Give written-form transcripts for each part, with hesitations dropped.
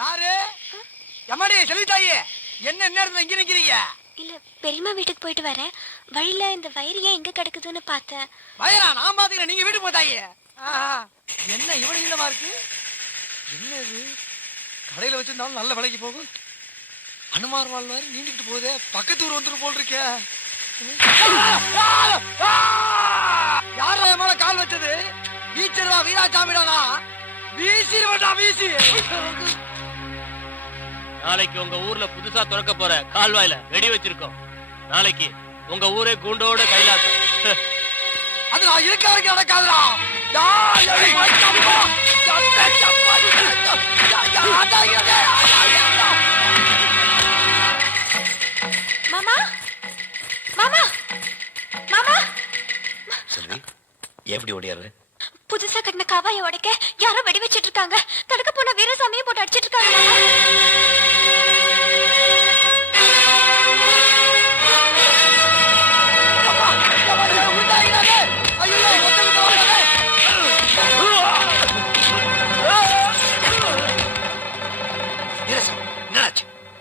யாரு எம்மாடி சொல்லிட்டாயே என்ன நேரத்துல இங்க நிக்கிறீங்க? இல்ல பெரியம்மா வீட்டுக்கு போயிட்டு வரேன். வழியில இந்த வயிறு ஏன் எங்க கிடக்குதுன்னு பார்த்தேன். வயிறா நான் பாத்துக்கிறேன், நீங்க வீட்டுக்கு போதாயே. என்ன இவ்வளவு நீளமா இருக்கு? என்ன இது? கடையில வச்சிருந்தாலும் நல்ல விலைக்கு போகும். அனுமார் வாழ்வாரு நீங்கிட்டு போதே, பக்கத்து ஊர் வந்துட்டு போல் இருக்க. யாரா என் மேல கால் வச்சது? வீச்சர்வா வீராசாமிடானா வீசிடுவா வீசி. நாளைக்கு உங்க ஊர்ல புதுசா திறக்க போற கால்வாயில வெடி வச்சிருக்கோம். நாளைக்கு உங்க ஊரே குண்டோட கைலாசம். அது நான் இருக்க வரைக்கும் நடக்காதுடா. மாமா மாமா மாமா செல்வி, எப்படி ஓடியாரு? புதுசா கட்டின காவாயை உடைக்க யாரோ வெடி வச்சிட்டு இருக்காங்க. தடுக்க போன வீரசாமியை போட்டு அடிச்சிட்டு இருக்காங்க.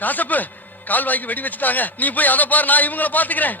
காசப்பு கால்வாய்க்கு வெடி வச்சுட்டாங்க. நீ போய் அதை பாரு, நான் இவங்கள பாத்துக்கிறேன்.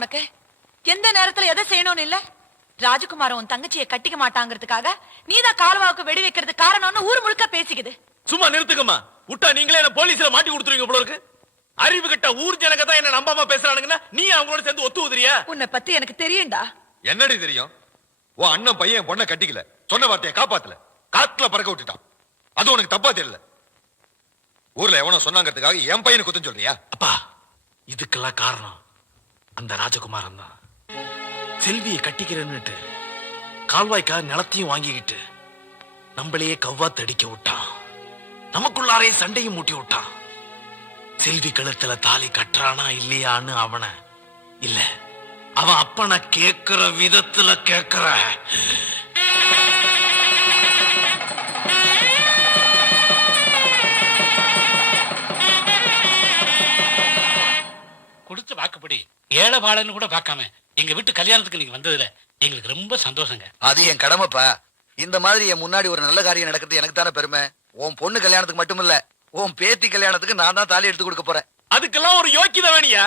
உனக்கு எந்த நேரத்துல எதை செய்யணும்னு இல்ல? ராஜகுமார உன் தங்கச்சியை கட்டிக்க மாட்டாங்கிறதுக்காக நீதான் கால்வாவுக்கு வெடி வைக்கிறது காரணம்னு ஊர் முழுக்க பேசிக்குது. சும்மா நிறுத்துக்கம்மா. விட்டா நீங்களே என்ன போலீஸ்ல மாட்டி கொடுத்துருவீங்க போல இருக்கு. அறிவு கிட்ட ஊர் ஜனங்க தான் என்ன நம்பாம பேசுறானுங்கன்னா நீ அவங்களோட சேர்ந்து ஒத்து உதிரியா? உன்னை பத்தி எனக்கு தெரியும்டா. என்னடி தெரியும்? உன் அண்ணன் பையன் பொண்ணை கட்டிக்கல, சொன்ன வார்த்தையை காப்பாத்தல, காத்துல பறக்க விட்டுட்டான். அது உனக்கு தப்பா தெரியல. ஊர்ல எவனோ சொன்னாங்கிறதுக்காக என் பையனை குத்தம் சொல்றியா? அப்பா, இதுக்கெல்லாம் காரணம் அந்த ராஜகுமாரன் தான். செல்வியை கட்டிக்கிறேன்னுட்டு கால்வாய்க்காக நிலத்தையும் வாங்கிக்கிட்டு நம்மளையே கவ்வாத்தடிக்க விட்டான். நமக்குள்ளாரே சண்டையும் மூட்டி விட்டான். செல்வி கழுத்துல தாலி கட்டுறானா இல்லையான்னு அவனை இல்ல, அவன் அப்பனை கேட்கிற விதத்துல கேட்கிற. கொடுத்த வாக்குப்படி ஏழை பாடன்னு கூட பார்க்காம எங்க வீட்டு கல்யாணத்துக்கு நீங்க வந்ததுல எங்களுக்கு ரொம்ப சந்தோஷங்க. அது என் கடமைப்பா. இந்த மாதிரி என் முன்னாடி ஒரு நல்ல காரியம் நடக்கிறது எனக்கு தானே பெருமை. உன் பொண்ணு கல்யாணத்துக்கு மட்டும் இல்ல, உன் பேத்தி கல்யாணத்துக்கு நான் தான் தாலி எடுத்து கொடுக்க போறேன். அதுக்கெல்லாம் ஒரு யோக்கியதை வேணியா?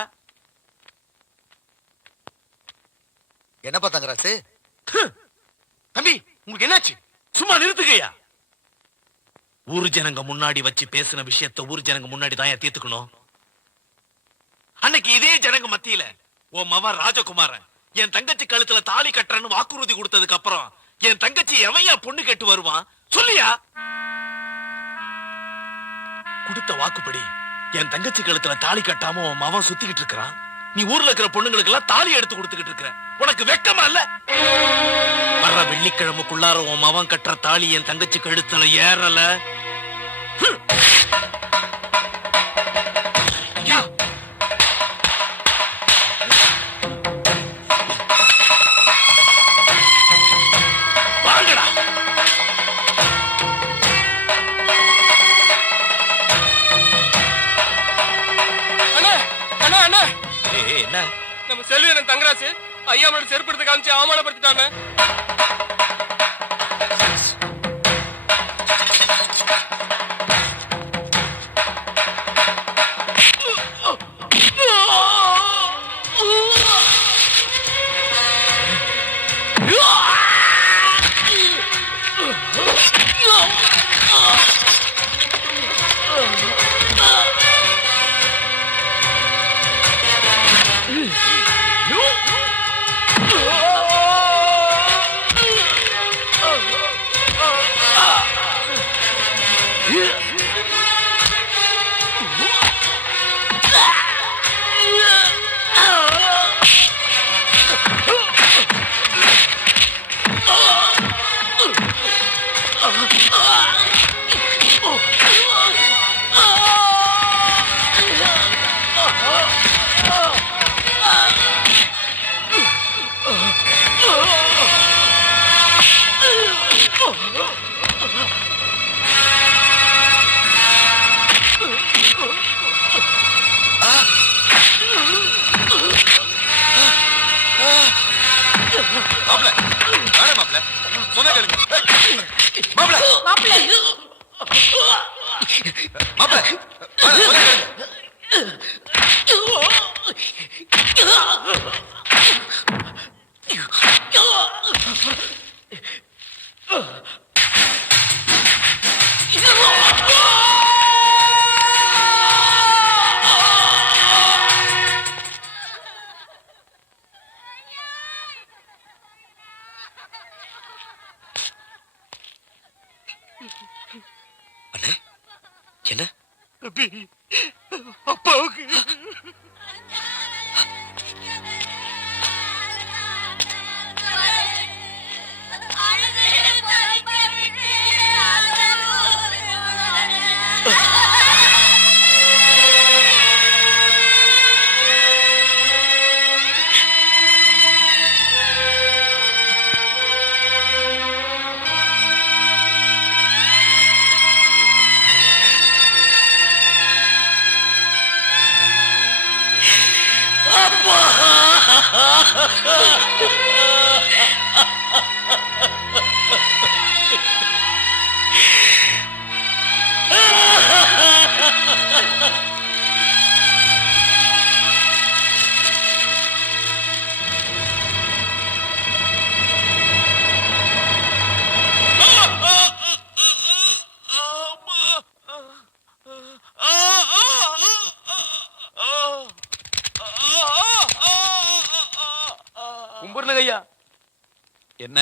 என்னப்பா தங்கராசு? தம்பி, உங்களுக்கு என்னாச்சு? சும்மா நிறுத்துக்கையா. ஊர் ஜனங்க முன்னாடி வச்சு பேசின விஷயத்த ஊர் ஜனங்க முன்னாடி தான் தீர்த்துக்கணும். அன்னைக்கு இதே ஜனங்க மத்தியில உன் மவன் ராஜகுமாரன் என் தங்கச்சி கழுத்துல தாலி கட்டுறன்னு வாக்குறுதி கொடுத்ததுக்கு அப்புறம் என் தங்கச்சி எவையா பொண்ணு கேட்டு வருவான் சொல்லியா? கொடுத்த வாக்குப்படி என் தங்கச்சி கழுத்துல தாலி கட்டாம உன் மவன் சுத்திக்கிட்டு இருக்கிறான். நீ ஊர்ல இருக்கிற பொண்ணுங்களுக்கு எல்லாம் தாலி எடுத்து கொடுத்துக்கிட்டு இருக்கிற. உனக்கு வெக்கமா இல்ல? வர்ற வெள்ளிக்கிழமைக்குள்ளார உன் மவன் கட்டுற தாலி என் தங்கச்சி கழுத்துல ஏறல. வாங்கடா. என்ன நம்ம செல்வியன் தங்கராசு ஐயா மேல செருப்பு எடுத்து காமிச்சு அவமானப்படுத்திட்டாங்க. என்ன அப்பாவுக்கு ஐயா. என்ன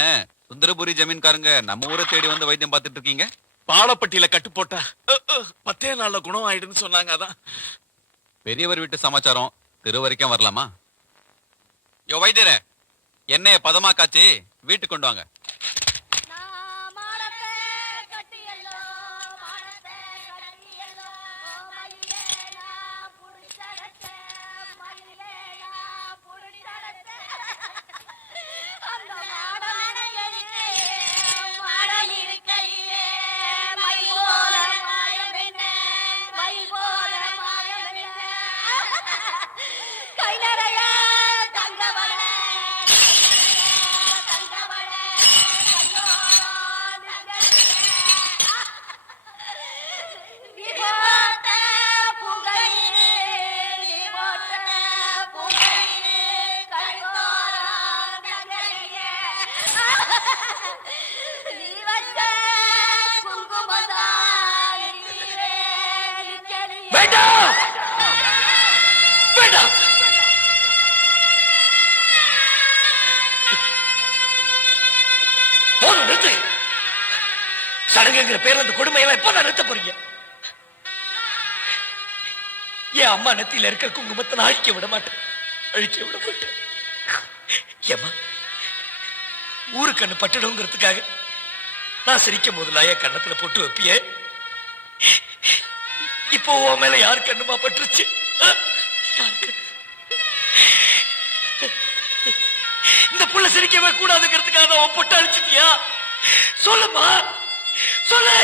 சுந்தரபுரி ஜமீன்காரங்க நம்ம ஊரை தேடி வந்து வைத்தியம் பார்த்துட்டு இருக்கீங்க? பாலப்பட்டியில கட்டு போட்டா 10 நாள்ல குணம் ஆயிடுன்னு சொன்னாங்க. அதான் பெரியவர் வீட்டு சமாச்சாரம். திரு வரைக்கும் வரலாமா? யோ வைத்தியரே, எண்ணெய பதமா காய்ச்சி வீட்டுக்கு கொண்டு வாங்க. சடங்குங்கிற பேர்ல அந்த கொடுமையெல்லாம் எப்ப நிறுத்த போறீங்க? என் அம்மா நெத்தியில இருக்கிற குங்குமத்தை நான் அழிக்க விட மாட்டேன். ஏம்மா, ஊரு கண்ணு பட்டுடுங்கிறதுக்காக நான் சிரிக்கும் போதுல என் கண்ணத்துல பொட்டு வைப்பியே. இப்போ உன் மேல யார் கண்ணுமா பட்டுருச்சு? இந்த புள்ள சிரிக்கவே கூடாதுங்கிறதுக்காக உன் பொட்டு அழிச்சிட்டியா? சொல்லுமா, சொல்லு.